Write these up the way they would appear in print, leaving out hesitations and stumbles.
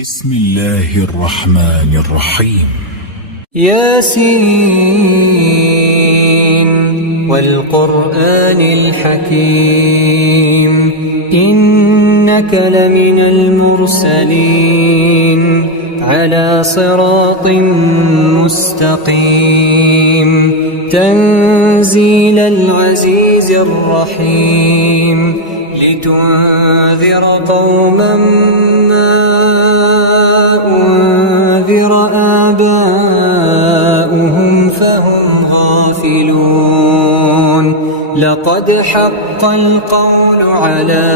بسم الله الرحمن الرحيم. ياسين والقرآن الحكيم إنك لمن المرسلين على صراط مستقيم تنزيل العزيز الرحيم لتنذر قوما ما أنذر آباؤهم فهم غافلون لقد حق القول على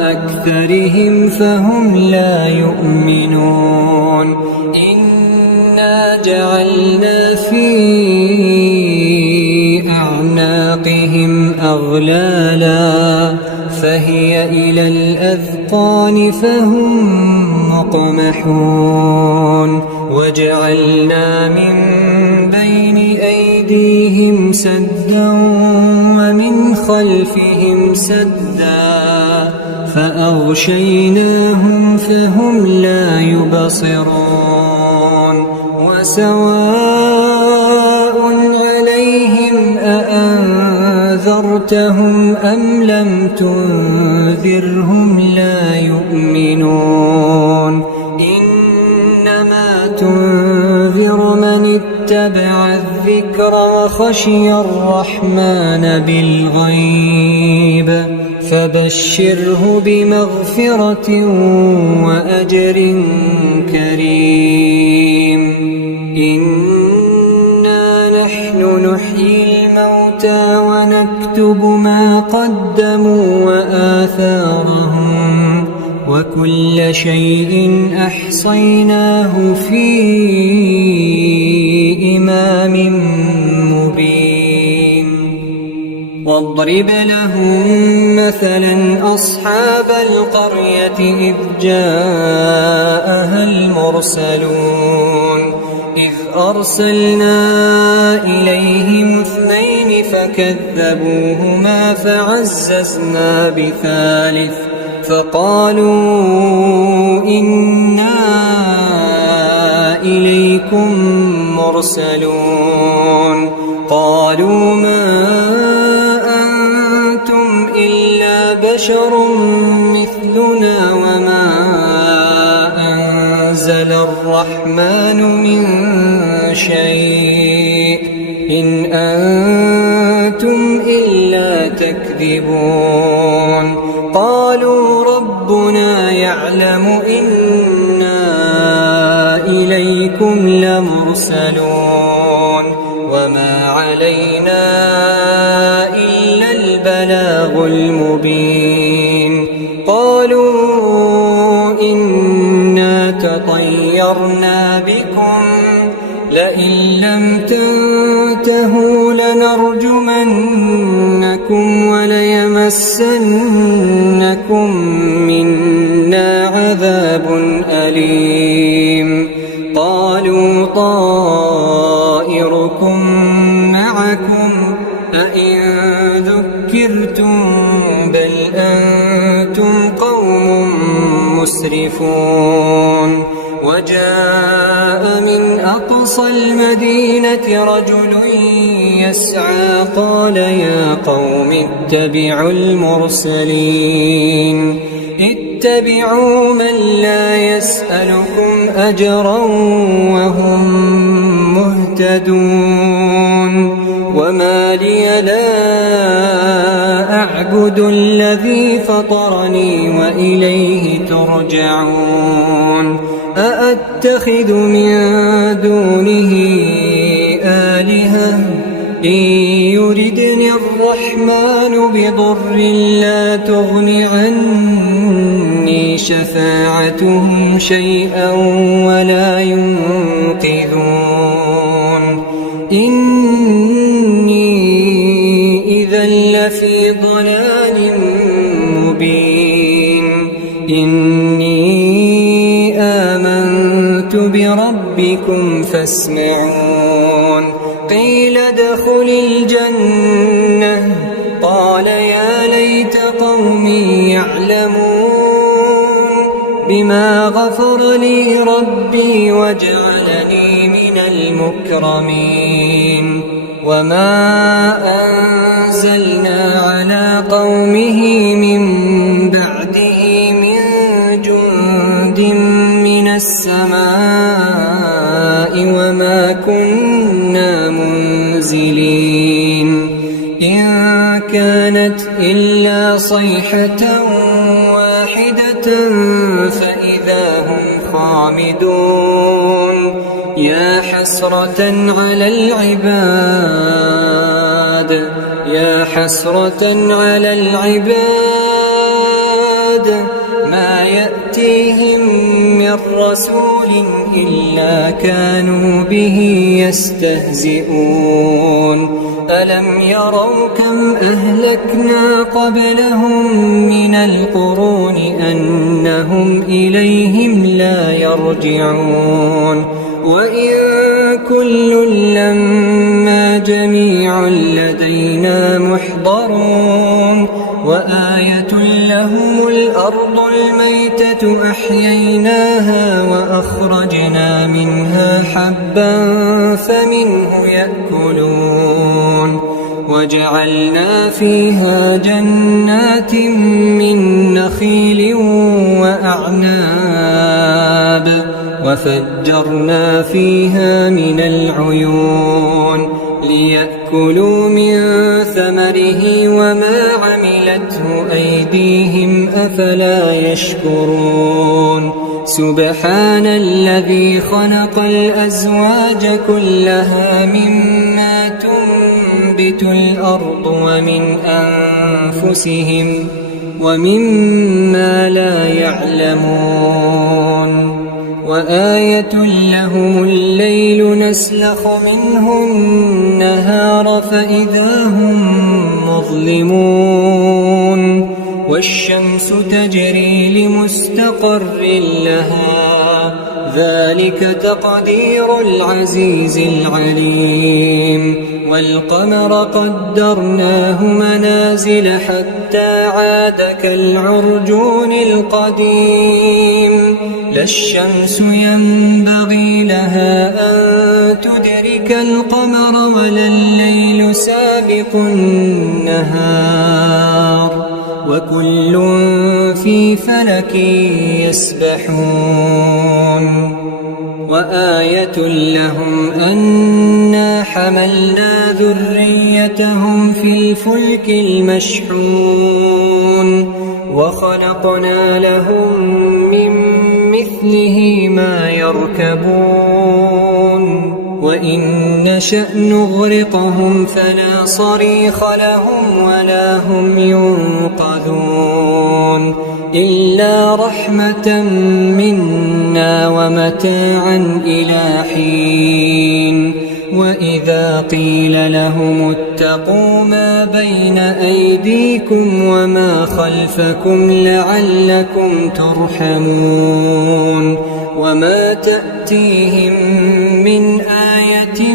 أكثرهم فهم لا يؤمنون إنا جعلنا في أعناقهم أغلالا فهي إلى الأذقان فهم مقمحون وجعلنا من بين أيديهم سدا ومن خلفهم سدا فأغشيناهم فهم لا يبصرون وسواء عليهم أأنذرتهم أم لم تنذرهم لا يؤمنون إنما تنذر من اتبع الذكر وخشي الرحمن بالغيب فبشره بمغفرة وأجر كريم إنا نحن نحيي الموتى ونكتب ما قدموا وآثارهم وكل شيء أحصيناه في إمام مبين واضرب لهم مثلا أصحاب القرية إذ جاءها المرسلون إذ أرسلنا إليهم 2 فكذبوهما فعززنا بثالث فقالوا إنا إليكم مرسلون قالوا ما أنتم إلا بشر مثلنا وما أنزل الرحمن من شيء إن أنتم إلا تكذبون قالوا ربنا يعلم إنا إليكم لمرسلون وما علينا إلا البلاغ المبين قالوا إنا تطيرنا بكم لئن لم تنتهوا لنرجمنكم وليمسنكم منا عذاب أليم قالوا طائركم معكم أئن ذكرتم بل أنتم قوم مسرفون وجاء من أقصى المدينة رجل يسعى قال يا قوم اتبعوا المرسلين اتبعوا من لا يسألكم أجرا وهم مهتدون وما لي لا أعبد الذي فطرني وإليه ترجعون أأتخذ من دونه آلهة إن يردني الرحمن بضر لا تغن عني شفاعتهم شيئا ولا ينقذون إني إذا لفي ضلال مبين إني آمنت بربكم فاسمعون قيل ادخل الجنة قال يا ليت قومي يعلمون ما غفر لي ربي وجعلني من المكرمين وما أنزلنا على قومه من بعده من جند من السماء وما كنا منزلين إن كانت إلا صيحة واحدة فإذا هم خامدون يا حسرة على العباد يا حسرة على العباد ما يأتيهم من رسول إلا كانوا به يستهزئون ألم يروا كم أهلكنا قبلهم من القرون أنهم إليهم لا يرجعون وإن كل لما جميع لدينا محضرون وآية لهم الأرض الميتة أحييناها وأخرجنا منها حبا فمنه يأكلون وجعلنا فيها جنات من نخيل وأعناب وفجرنا فيها من العيون ليأكلوا من ثمره وما عملته أيديهم أفلا يشكرون سبحان الذي خلق الأزواج كلها مما تنبت الأرض ومن أنفسهم ومما لا يعلمون وآية لهم الليل نسلخ منه النهار فإذا هم مظلمون والشمس تجري لمستقر لها ذلك تقدير العزيز العليم والقمر قدرناه منازل حتى عاد كالعرجون القديم لا الشمس ينبغي لها أن تدرك القمر ولا الليل سابق النهار وكل في فلك يسبحون وآية لهم أنا حملنا ذريتهم في الفلك المشحون وخلقنا لهم من مثله ما يركبون وإن نشأ نغرقهم فلا صريخ لهم ولا هم ينقذون إلا رحمة منا ومتاعا إلى حين وإذا قيل لهم اتقوا ما بين أيديكم وما خلفكم لعلكم ترحمون وما تأتيهم من آية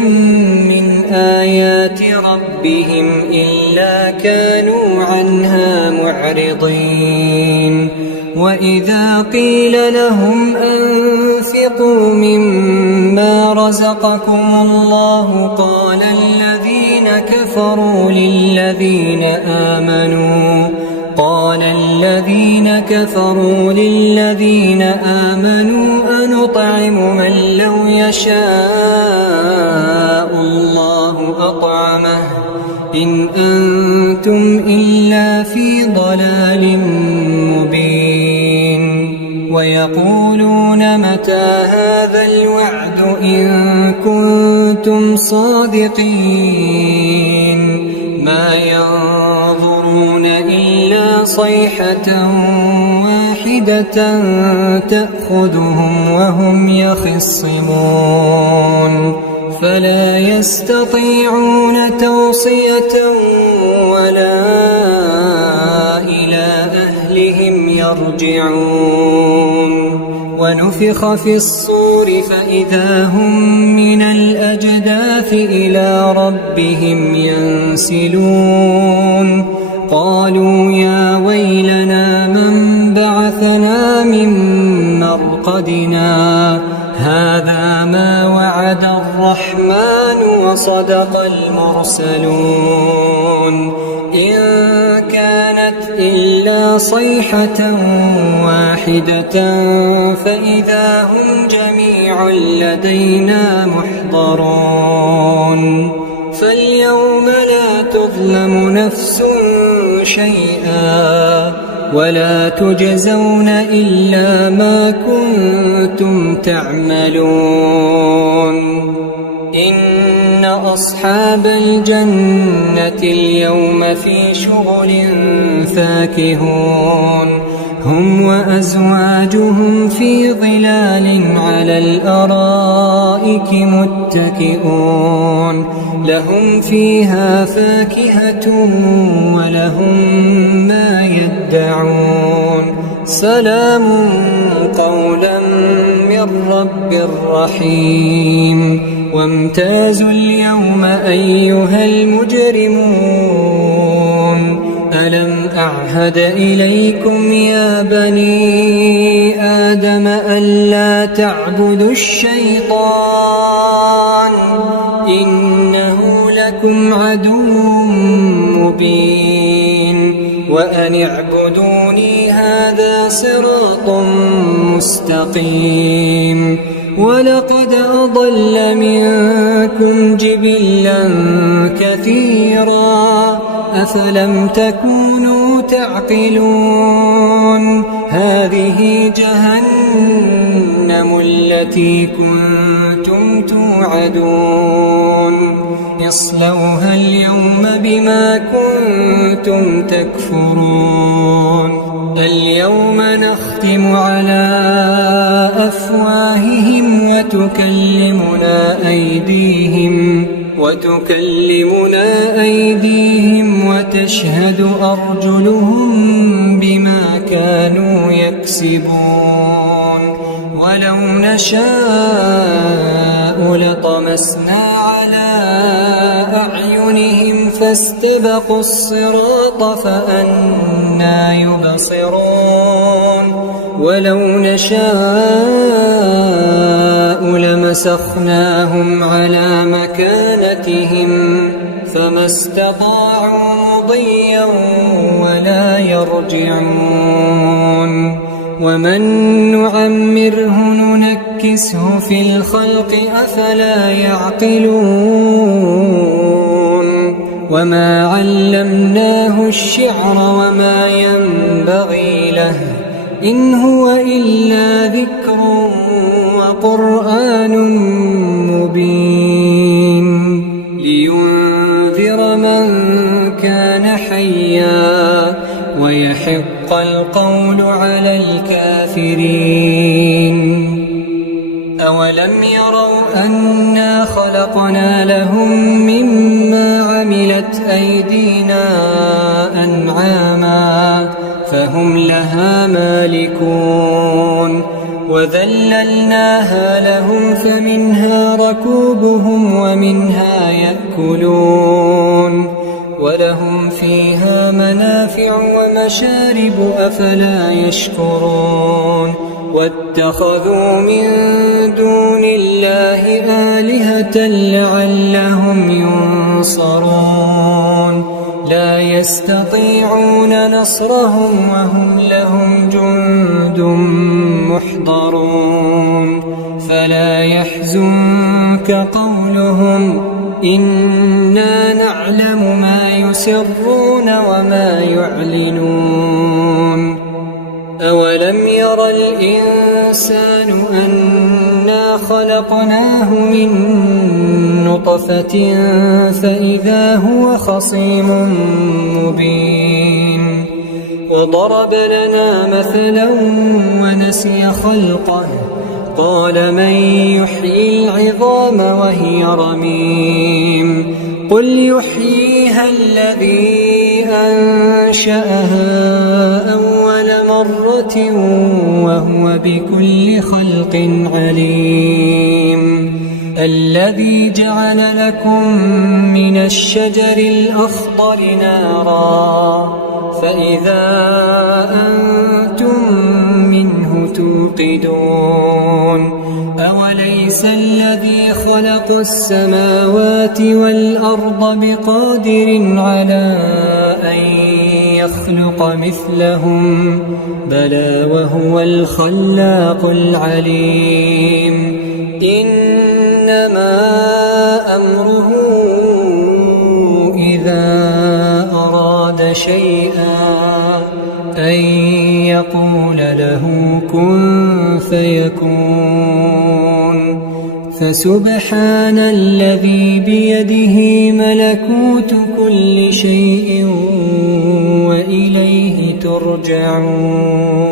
من آيات ربهم إلا كانوا عنها معرضين وإذا قيل لهم أنفقوا مما رزقكم الله قال الذين كفروا للذين آمنوا أنطعم من لو يشاء الله أطعمه إن أنتم إلا في ضلال مبين ويقولون متى هذا الوعد إن كنتم صادقين ما ينظرون إلا صيحة واحدة تأخذهم وهم يخصمون فلا يستطيعون توصية ولا إلى أهلهم يرجعون ونفخ في الصور فإذا هم من الأجداث إلى ربهم ينسلون قالوا يا ويلنا من بعثنا من معتقدنا. هذا ما وعد الرحمن وصدق المرسلون. إن كانت إلا صيحة واحدة فإذا هم جميع لدينا محضرون. فاليوم لا تظلم نفس شيئا ولا تجزون إلا ما كنتم تعملون. إن أصحاب الجنة اليوم في شغل فاكهون. هم وأزواجهم في ظلال على الأرائك متكئون. لهم فيها فاكهة ولهم ما يدعون. سلام قولا من رب رحيم. وامتازوا اليوم أيها المجرمون. ألم أعهد إليكم يا بني آدم ألا تعبدوا الشيطان إنه لكم عدو مبين. وأن اعبدوني هذا صراط مستقيم. ولقد أضل منكم جبلا كثيرا أفلم تكونوا تعقلون. هذه جهنم التي كنتم توعدون. اصلوها اليوم بما كنتم تكفرون. اليوم نختم على أفواههم وتكلمنا أيديهم وتشهد أرجلهم بما كانوا يكسبون. ولو نشاء لطمسنا على أعينهم فاستبقوا الصراط فأنى يبصرون. ولو نشاء لمسخناهم على مكانتهم فما استطاعوا مضيا ولا يرجعون. ومن نعمره ننكسه في الخلق أفلا يعقلون. وما علمناه الشعر وما ينبغي له إن هو إلا ذكر وقرآن مبين. لينذر من كان حيا ويحق القول على الكافرين. أولم يروا أنا خلقنا لهم مما عملت أيدينا أنعاما فهم لها مالكون. وذللناها لهم فمنها ركوبهم ومنها يأكلون. ولهم فيها منافع ومشارب أفلا يشكرون. واتخذوا من دون الله آلهة لعلهم ينصرون. لا يستطيعون نصرهم وهم لهم جند محضرون. فلا يحزنك قولهم إنا نعلم ما يسرون وما يعلنون. أولم ير الإنسان أنا خلقناه من نطفة فإذا هو خصيم مبين. وضرب لنا مثلا ونسي خلقه قال من يحيي العظام وهي رميم. قل يحييها الذي أنشأها أول مرة وهو بكل خلق عليم. الذي جعل لكم من الشجر الأخضر نارا فإذا أنتم منه توقدون أوليس الذي خلق السماوات والأرض بقادر على أن يخلق مثلهم بلى وهو الخلاق العليم إنما أمره إذا أراد شيئا أن يقول له كن فيكون فسبحان الذي بيده ملكوت كل شيء وإليه ترجعون